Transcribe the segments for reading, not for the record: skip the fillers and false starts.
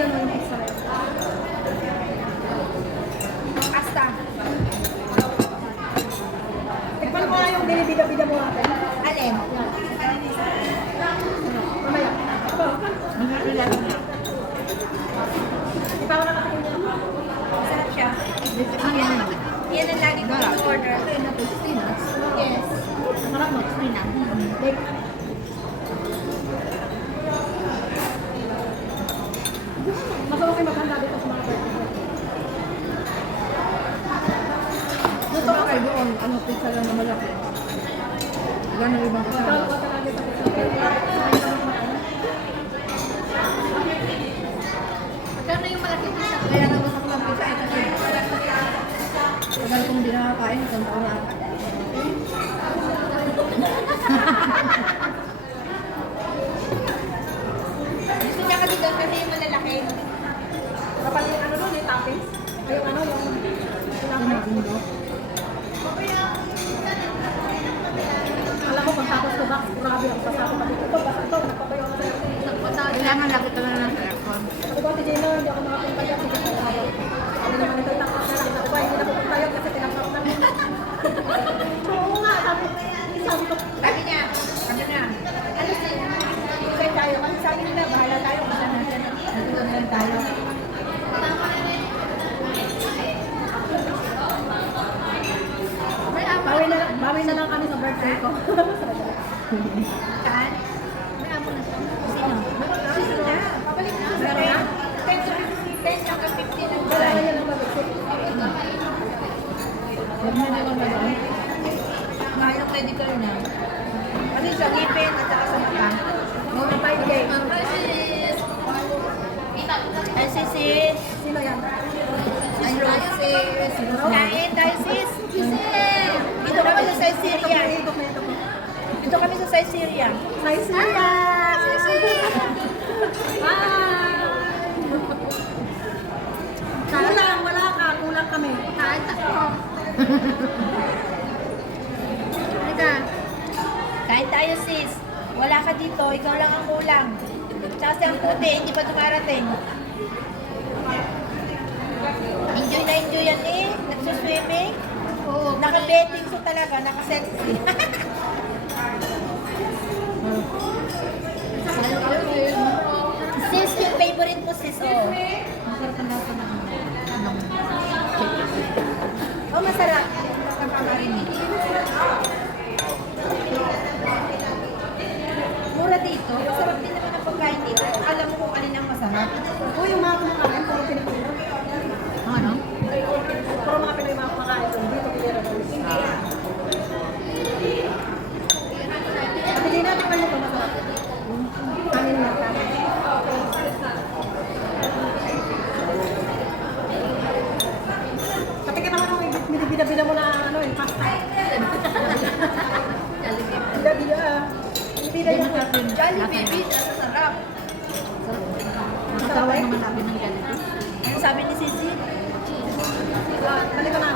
yun, yung extra yun. Asta. Tikman mo nga yung binibida-bida mo natin. Alin? Mamaya. Ikaw na kasi yun. Sarap siya. Yan ang lagi ko order. Yes. Masarap mo. Like, mas okay maghanda dito sa mga birthday. Gusto ko kayo doon, ano, pizza lang na malaki. Gano'ng ibang kasama. Magkano yung malaki pizza? Kaya naman ako lang pizza kasi tagal kong di nakakain, isang taon na ata. Gusto niya kasi doon kasi yung malalaki. Kapag yung ano doon, yung toppings. Ay, yung ano, yung Sinabi mo? alam ko, pagtapos ko box, grabe ang pasako pa dito. Ito, basta ito, nagpapayo ako sa'yo. Kailangan lagi ka na lang sa aircon. Sabi ko, si Gina, hindi ako nakapunta yun. Sige, sabi ko. Sabi naman ito, takot na lang. Sabi ko, hindi na pupunta yun kasi tinakot na lang. Oo nga, sabi ko. Sabi niya. Ano si? Ikay tayo. Kasi sabi nila, bahala tayo. Kasi natin, nandun lang tayo. Bawi na lang kami sa birthday ko. Saan? May amo na siya. Sino? Sino na? Pabalik na. Meron na? 10 to 15 hanggang 15 ang Wala na yan ang babagsit. Huwag mo na lang na lang. mahal ng medical na. Kasi sa ngipin at saka sa mata. Mga 5K. Ay, sis. Sino yan? Ay, sis. Kain, tayo sis. Dito kami sa Siberia. Dito kami sa Siberia. Siberia! Kulang, wala ka. Kulang kami. Kain ako. Halika. Kain tayo sis. Wala ka dito, ikaw lang ang kulang. Tsaka si ang puti, hindi pa dumarating. Enjoy na enjoy yan eh. Nagsuswimming. Oo. Naka-betting so talaga, naka-sexy. Sis, yung favorite mo sis, oh. Masarap ang lasa ng Oh, masarap. Pagkakarinig. Mura dito. Masarap din naman ang pagkain dito. Alam mo kung alin ang masarap. O yung mga kumakain, puro Pilipino. ano? Puro mga Pinoy mga kumakain. Dito pinira daw. Sabi din natin kanya ito masarap. Kanin na kami. Patikin naman ako yung binibida-bida mo na ano yung pasta. Bida-bida. Bida yung Jollibee beef, masarap. Masarap naman namin ng ganito. Ano sabi ni Sisi? Balik ka na.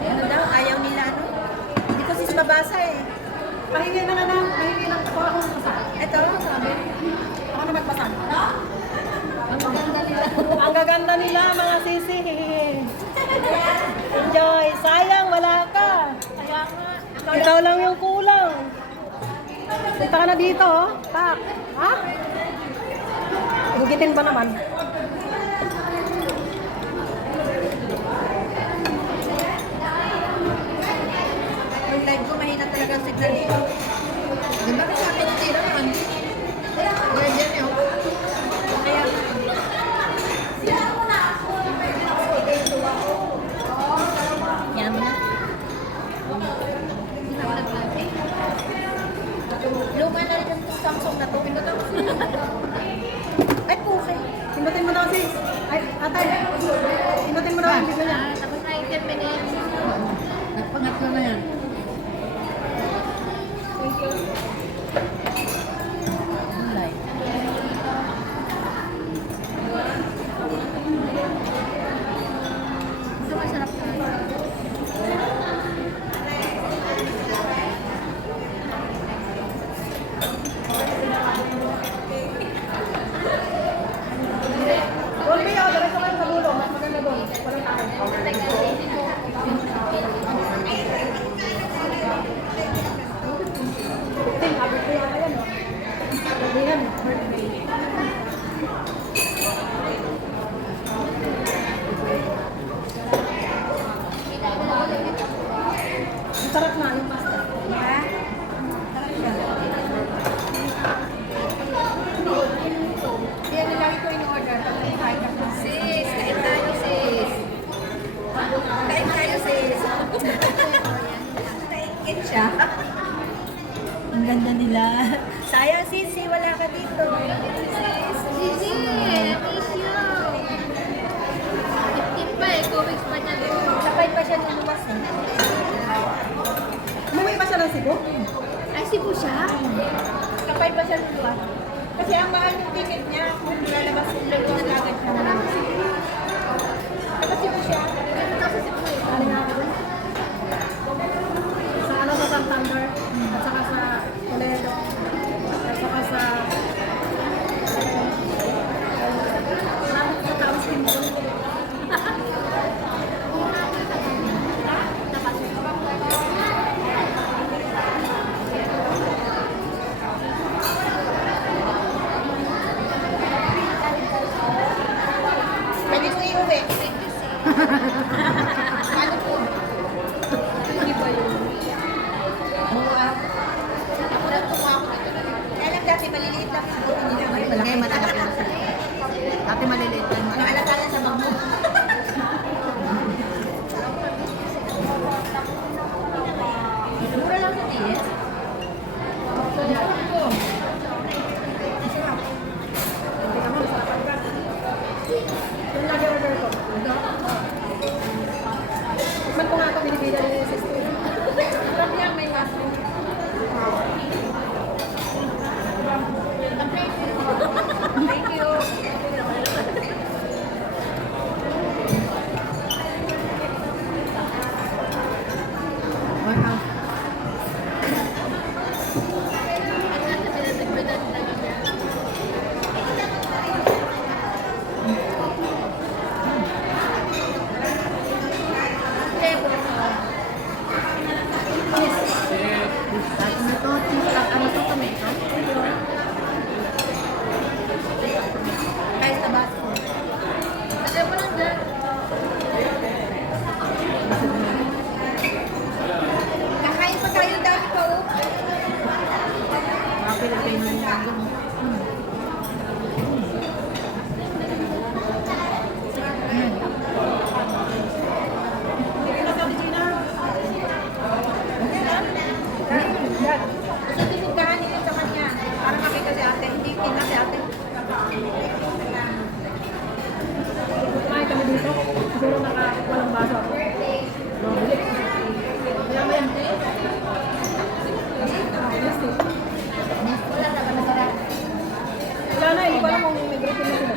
Ano daw? Ayaw nila ano? Hindi ko sis mabasa eh. Pahingi na nga pahingi lang ako akong masarap. Ito, sabi. Ako na magbasa. Ang gaganda nila mga sisi. Enjoy. Sayang, wala ka. Kaya nga. Ikaw lang yung kulang. Punta ka na dito, oh. Tak. Ha? Hugitin ba naman? Yung live ko, mahina talaga ang signal dito. Ganda ka sa akin ang tira naman. Ganyan eh. Kaya, yan mo na. Luma na rin ang Samsung na to. Ay, puke. Pindutin mo daw sis. Ay, atay. Pindutin mo daw yung video niya. Tapos na 10 minutes. Nagpangatlo na yan. Live. Gusto masarap na. Buhay pa siya nito ah. Kasi ang mahal ng ticket niya kung lalabas luluwas agad siya na lang. Kasi po siya. Ano nga ako dun? Sa ano sa Santander, at saka sa Toledo, at saka sa marami sa Taos Kingdom. Pwede ko iuwi. Paano po? Hindi pa yun. Ako lang tuwa ako dito. Kaya lang dati maliliit lang yung buto nila. Ngayon malalaki na siya. Dati maliliit lang. Naalala sa bangko. Mura lang sa TS. Hindi ka mo, masarapan ka. Yung lagi order ko. Man ko nga ito, binibila niya yung sister. Sarap yan, may mushroom. Thank you. Wow. Ano to? Ano to? Tomato? Guys, tabasco. Lagyan mo lang dyan. Kakain pa tayo, dami pa oh. Mga Pilipino yung ano. Gusto tinigdahan nila sa kanya. Para makita si ate. Hindi kita si ate. Kumain kami dito. Siguro walang baso. Kaya may empty. Wala na, hindi ko alam kung may group na sila.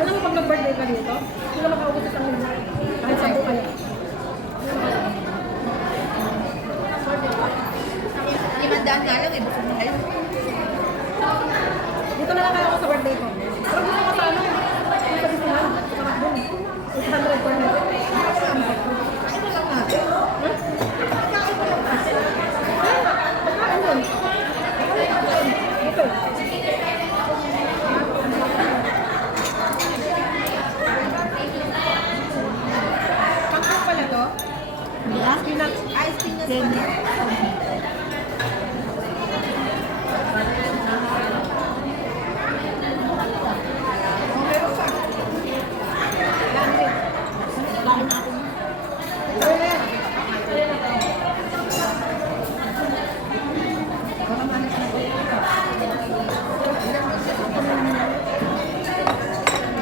Alam mo pag nag-birthday ka dito, hindi ka makaubos sa mga kahit sa buka niya. 500 nga lang eh. Busog na kayo. Dito na lang kaya ako sa birthday ko. Pero gusto ko sa ano, sa Disneyland, sa Macdon. 800 per head. Ano lang natin? Pagkain dun. Dito. Pangko pala to? Peanuts. Ice cream na pala. Meron pa.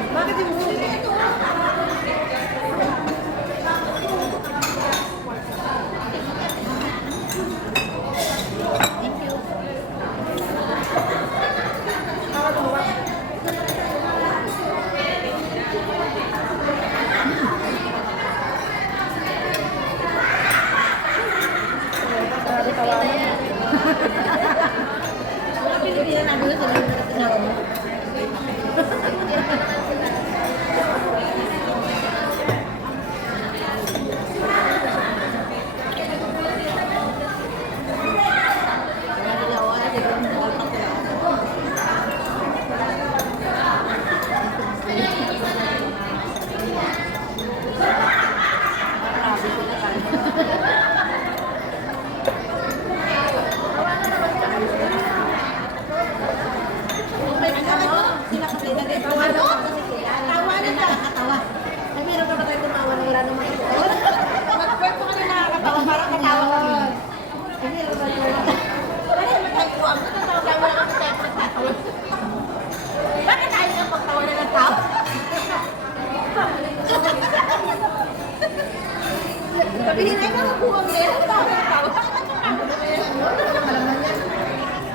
Bakit yung huli? Pinay ka ng buwang din.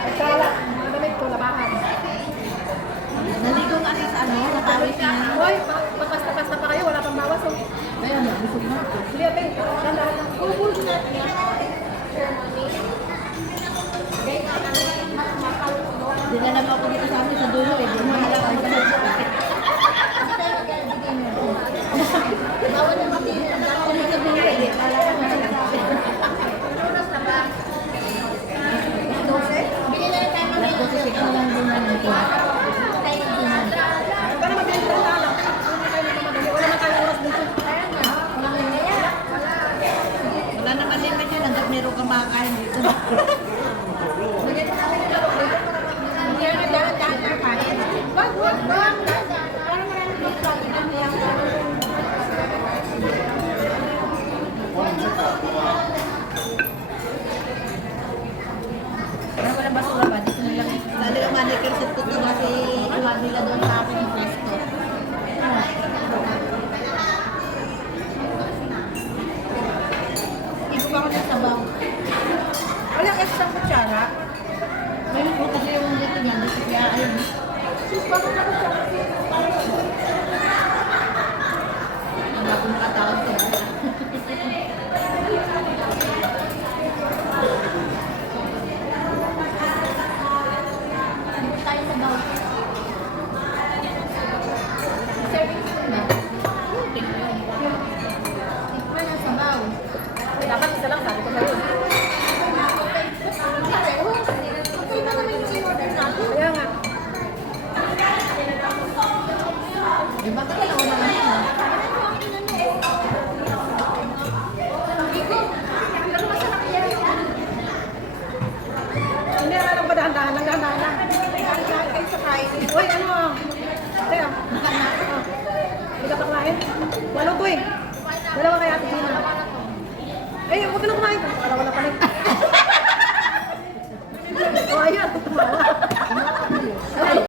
Ay, kala. Mga damit ko, labahan. Naligo nga rin sa ano, natawid na. Hoy, magpasta-pasta pa kayo, wala pang bawas. Oh. Kaya na, busog na ako. Hindi, ate. Dahan-dahan lang. Hindi na naman ako dito sa amin sa dulo eh. Di mo malakay sa dulo. Bawal na mati. Kung sa dulo eh. Bili na tayo mga ito. Kasi ikaw lang din na nito. Para mabilis lang lang. Hindi kayo nagmamadali. Wala na tayong oras dito. Wala naman din na dyan. Hanggang meron kang makakain dito. Parang walang basura ba? Dito nilang lalo yung manicure set ko to kasi iwan nila doon sa akin yung pwesto. Ibo pa ako ng sabaw. Walang extra kutsara. May mo kasi yung dito niya. Dito kaya ayun. Sus, bakit na kutsara? Ang bago nakatawag ko. Tayo sa bawah. Serving na. Tikman ang sabaw. Dapat isa lang, sabi ko sa'yo. Okay na naman yung in-order natin. Kaya nga. Eh, bakit alam mo naman yun? Hindi, alam ba dahan-dahan lang, dahan-dahan lang. Kayo sa kain. Uy, ano ah? Teka. Hindi ka pa kumain? Walo to eh. Dalawa kaya ate Gina. Eh, huwag ka na kumain. Para wala pa rin. Oh, ayan. Tumawa.